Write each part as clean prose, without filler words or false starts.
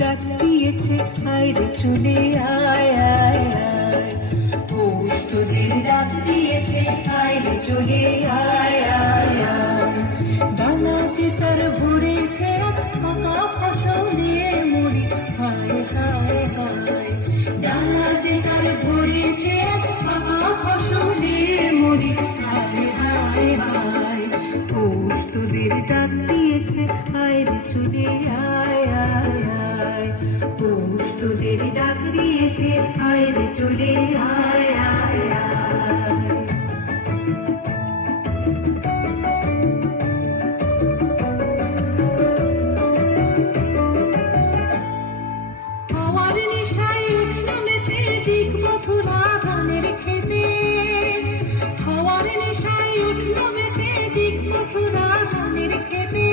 ডাক দিয়েছে আইরে চলে আয় আয় আয়, পৌষ তোদের ডাক দিয়েছে আইরে চলে আয় আয় আয়। ডানা যে তার ভরেছে ফাঁকা ফসলে মরি হায় হায় হায়, ডানা যে তার ভরেছে ফাঁকা ফসলে মরি হায় হায় হায়। পৌষ তোদের ডাক দিয়েছে আইরে চলে আয় আয় আয়, পৌষ তোদের ডাক দিয়েছে আইরে চলে আয় আয় আয়। হাওয়ার নেশায় উঠল মেতে দিক মথুরা ধানের খেতে, হাওয়ার নেশায় উঠল মেতে দিক মথুরা ধানের খেতে।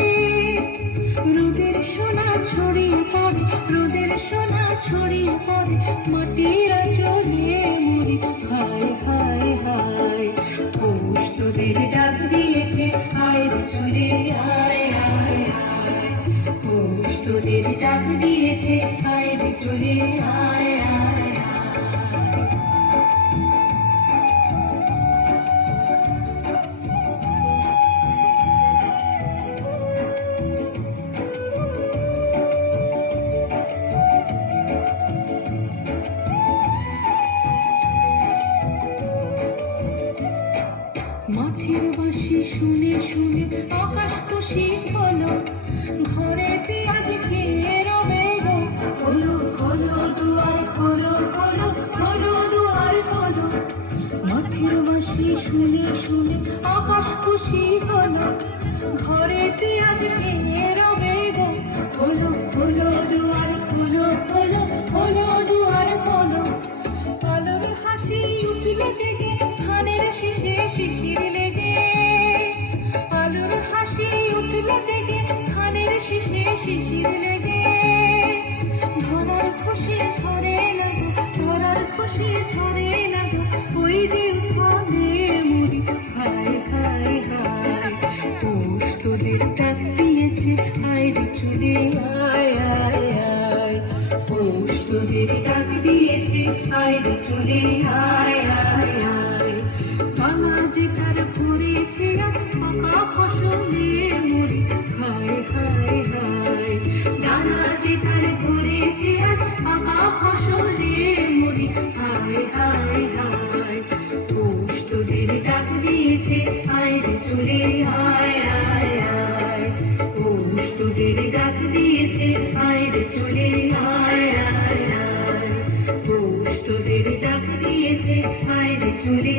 রোদের সোনা ছড়িয়ে পড়ে, রোদের সোনা ছড়িয়ে পড়ে মাটির আঁচলে মরি হায় হায় হায়। পৌষ তোদের ডাক দিয়েছে আইরে চলে আয় আয় আয়, পৌষ তোদের ডাক দিয়েছে আইরে চলে আয় আয় আয়। মাঠের বাঁশি শুনে শুনে আকাশ খুশি হলো, ঘরেতে আজ কে রবে গো, খোলো খোলো দুয়ার খোলো খোলো খোলো দুয়ার খোলো। মাঠের বাঁশি শুনে শুনে আকাশ খুশি হলো, ঘরেতে আজ কে রবে গো, খোলো খোলো দুয়ার খোলো খোলো খোলো দুয়ার খোলো। আলোর হাসি উঠল জেগে ধানের শীষে শিশির লেগে, আলোর হাসি উঠল জেগে ধানের শীষে শিশির লেগে। ধরার খুশি ধরে না গো, ধরার খুশি ধরে না গো, ওই যে উঠানে মরি হায় হায় হায়। পৌষ তোদের ডাক দিয়েছে আইরে চলে আয় আয় আয়, পৌষ তোদের ডাক দিয়েছে আইরে চলে আয় আয় আয়। ডানা যে তার ভরেছে ফাঁকা ফসলে মরি হায় হায় হায়, ডানা যে তার ভরেছে ফাঁকা ফসলে মরি হায় হায় হায়। পৌষ তোদের ডাক দিয়েছে আইরে চলে আয় আয় আয়, পৌষ তোদের ডাক দিয়েছে আইরে চলে আয় আয় আয়, পৌষ তোদের ডাক দিয়েছে আইরে চলে